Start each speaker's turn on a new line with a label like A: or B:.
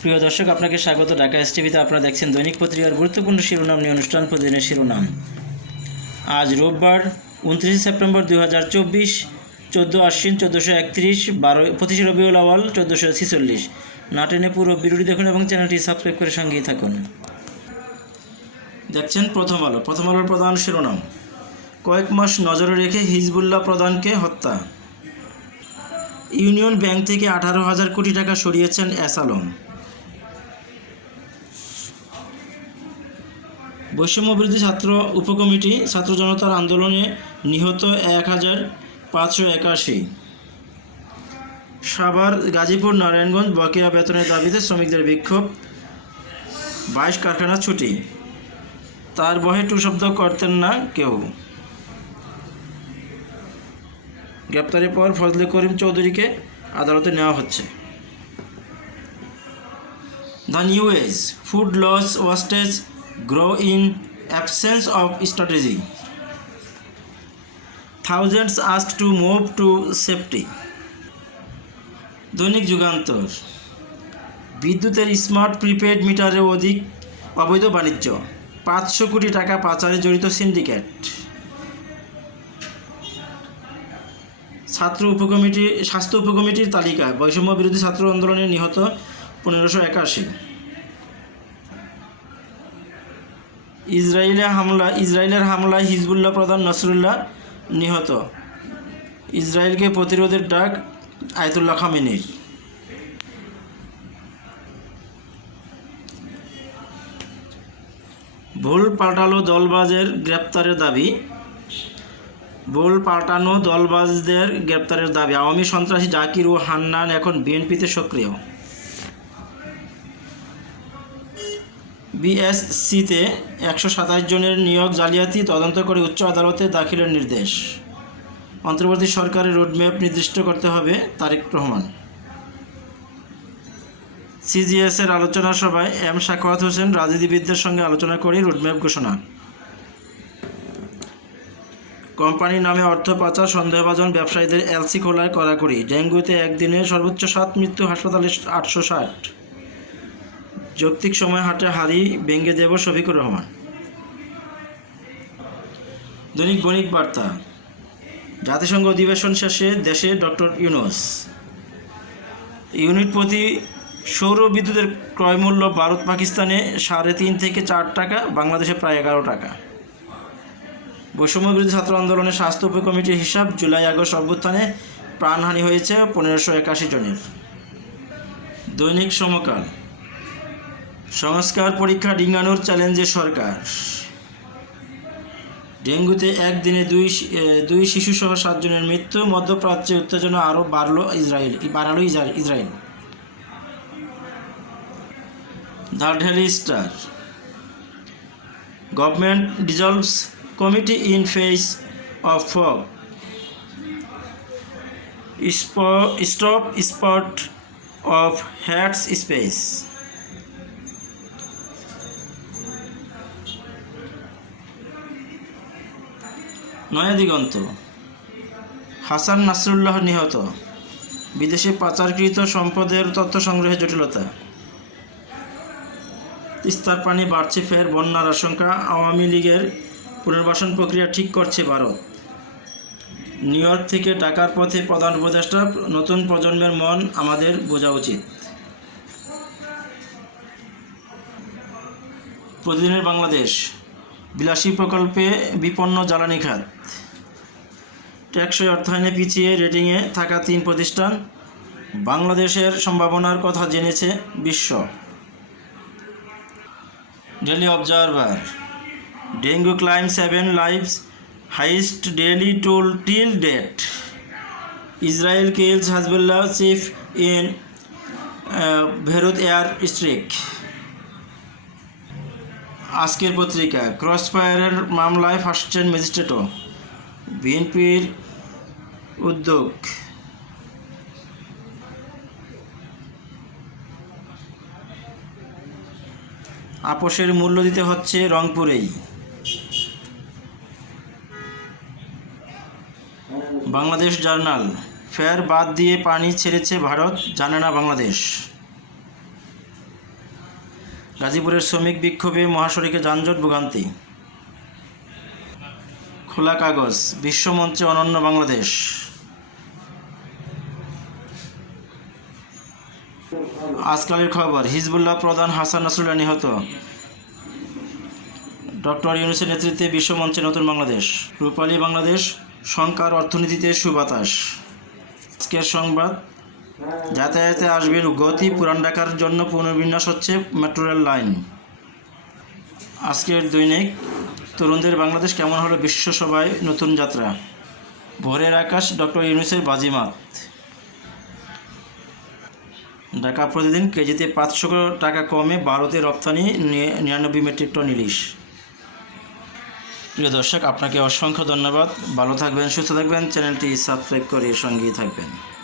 A: প্রিয় দর্শক, আপনাকে স্বাগত। ঢাকা এস টিভিতে আপনারা দেখছেন দৈনিক পত্রিকার গুরুত্বপূর্ণ শিরোনাম নিয়ে অনুষ্ঠান প্রতিদিনের শিরোনাম। আজ রোববার, উনত্রিশে সেপ্টেম্বর দুই হাজার চব্বিশ, চোদ্দ আশ্বিন, চোদ্দোশো একত্রিশ, বারো, পঁচিশে রবিউল আওয়াল চোদ্দোশো ছিচল্লিশ। না টেনে পুরো বিরোধী দেখুন এবং চ্যানেলটি সাবস্ক্রাইব করে সঙ্গেই থাকুন। দেখছেন প্রথম আলো। প্রথম আলোর প্রধান শিরোনাম, কয়েক মাস নজরে রেখে হিজবুল্লাহ প্রধানকে হত্যা। ইউনিয়ন ব্যাংক থেকে আঠারো হাজার কোটি টাকা সরিয়েছেন এস আলম। বৈষম্য বিরোধী ছাত্র উপকমিটি ছাত্র জনতার আন্দোলনে নিহত এক হাজার পাঁচশো একাশি। সাভার, গাজীপুর, নারায়ণগঞ্জ, বকেয়া বেতনের দাবিতে শ্রমিকদের বিক্ষোভ, বাইশ কারখানা ছুটি। তার বহে টু শব্দ করতেন না কেউ। গ্রেপ্তারের পর ফজলে করিম চৌধুরীকে আদালতে নেওয়া হচ্ছে। The new age, food loss, wastage grow in absence of strategy thousands asked to move to safety Dainik Jugantor. বিদ্যুতের স্মার্ট প্রিপেড মিটারে অধিক অবৈধ বাণিজ্য। পাঁচশো কোটি টাকা পাচারে জড়িত সিন্ডিকেট ছাত্র উপকমিটি স্বাস্থ্য উপকমিটির তালিকা বৈষম্য বিরোধী ছাত্র আন্দোলনে নিহত পনেরোশো একাশি। ইসরায়েলে হামলা ইসরায়েলের হামলায় হিজবুল্লাহ প্রধান নসরুল্লাহ নিহত। ইসরায়েলকে প্রতিরোধের ডাক আয়তুল্লাহ খামেনির। ভুল পাল্টালো দলবাজের গ্রেপ্তারের দাবি। ভুল পাল্টানো দলবাজদের গ্রেপ্তারের দাবি। আওয়ামী সন্ত্রাসী জাকির ও হান্নান এখন বিএনপিতে সক্রিয়। বিএসসিতে একশো সাতাশ জনের নিয়োগ জালিয়াতি তদন্ত করে উচ্চ আদালতে দাখিলের নির্দেশ। অন্তর্বর্তী সরকারের রোডম্যাপ নির্দিষ্ট করতে হবে তারেক রহমান। সিজিএসের আলোচনা সভায় এম শাকওয়াত হোসেন রাজনীতিবিদদের সঙ্গে আলোচনা করে রোডম্যাপ ঘোষণা। কোম্পানির নামে অর্থ পাচার, সন্দেহভাজন ব্যবসায়ীদের এলসি খোলায় কড়াকড়ি। ডেঙ্গুতে একদিনে সর্বোচ্চ সাত মৃত্যু, হাসপাতালে আটশো ষাট। যৌক্তিক সময় হাটে হারি ভেঙ্গে দেব শফিকুর রহমান। দৈনিক বণিক বার্তা। জাতিসংঘ অধিবেশন শেষে দেশে ডক্টর ইউনুস। ইউনিট প্রতি সৌর বিদ্যুতের ক্রয় মূল্য ভারত পাকিস্তানে সাড়ে তিন থেকে চার টাকা, বাংলাদেশে প্রায় এগারো টাকা। বৈষম্য বিরোধী ছাত্র আন্দোলনের স্বাস্থ্য উপকমিটির হিসাব জুলাই আগস্ট অভ্যুত্থানে প্রাণহানি হয়েছে পনেরোশো একাশি জনের। দৈনিক সমকাল। সংস্কার পরীক্ষা ডিঙ্গানোর চ্যালেঞ্জে সরকার। ডেঙ্গুতে একদিনে দুই দুই শিশুসহ সাতজনের মৃত্যু, মধ্যপ্রাচ্যে উত্তেজনা আরও বাড়ল ইসরায়েল, বাড়ালো ইসরা- Israel. The daily star. Government dissolves committee in face of fog. Stop spot of hats space. Naya Diganta. Hasan Nasrullah নিহত। বিদেশে পাচারকৃত সম্পদের তথ্য সংগ্রহে জটিলতা। তিস্তার পানি বাড়ছে ফের, বন্যার আশঙ্কা আওয়ামী লীগের পুনর্বাসন প্রক্রিয়া ঠিক করছে ভারত। নিউ ইয়র্ক থেকে ঢাকার পথে প্রধান উপদেষ্টা, নতুন প্রজন্মের মন আমাদের বোঝা উচিত। প্রতিদিনের বাংলাদেশ। বিলাসী প্রকল্পে বিপন্ন জ্বালানি খাত। টেকসই অর্থায়নে পিছিয়ে রেটিংয়ে থাকা তিন প্রতিষ্ঠান বাংলাদেশের সম্ভাবনার কথা জেনেছে বিশ্ব। Daily observer, dengue claim seven lives, highest daily toll till date, Israel kills Hezbollah chief in Beirut air strike. আজকের পত্রিকা ক্রসফায়ারের মামলায় ফাঁসছেন ম্যাজিস্ট্রেটও। বিএনপির উদ্যোগ। আপোষের মূল্য দিতে হচ্ছে রংপুরেই। বাংলাদেশ জার্নাল, ফের বাদ দিয়ে পানি ছেড়েছে ভারত, জানে না বাংলাদেশ। গাজীপুরের শ্রমিক বিক্ষোভে মহাসড়কে যানজট ভোগান্তি। খোলা কাগজ, বিশ্বমঞ্চে অনন্য বাংলাদেশ। আজকালের খবর, হিজবুল্লাহ প্রধান হাসান নাসরুল্লাহ নিহত। ডক্টর ইউনুসের নেতৃত্বে বিশ্বমঞ্চে নতুন বাংলাদেশ। রূপালী বাংলাদেশ সংকার অর্থনীতিতে সুবাতাস। আজকের সংবাদ যাতায়াতে আসবেন গতি পুরান ঢাকার জন্য পুনর্বিন্যাস হচ্ছে মেট্রো রেল লাইন। আজকের দৈনিক তরুণদের বাংলাদেশ কেমন হলো বিশ্বসভায় নতুন যাত্রা? ভোরের আকাশ ডক্টর ইউনুসের বাজিমাত। ঢাকা প্রতিদিন কেজিতে পাঁচশো টাকা কমে ভারতে রপ্তানি নিরানব্বই মেট্রিক টন ইলিশ। প্রিয় দর্শক, আপনাকে অসংখ্য ধন্যবাদ। ভালো থাকবেন, সুস্থ থাকবেন। চ্যানেলটি সাবস্ক্রাইব করে সঙ্গেই থাকবেন।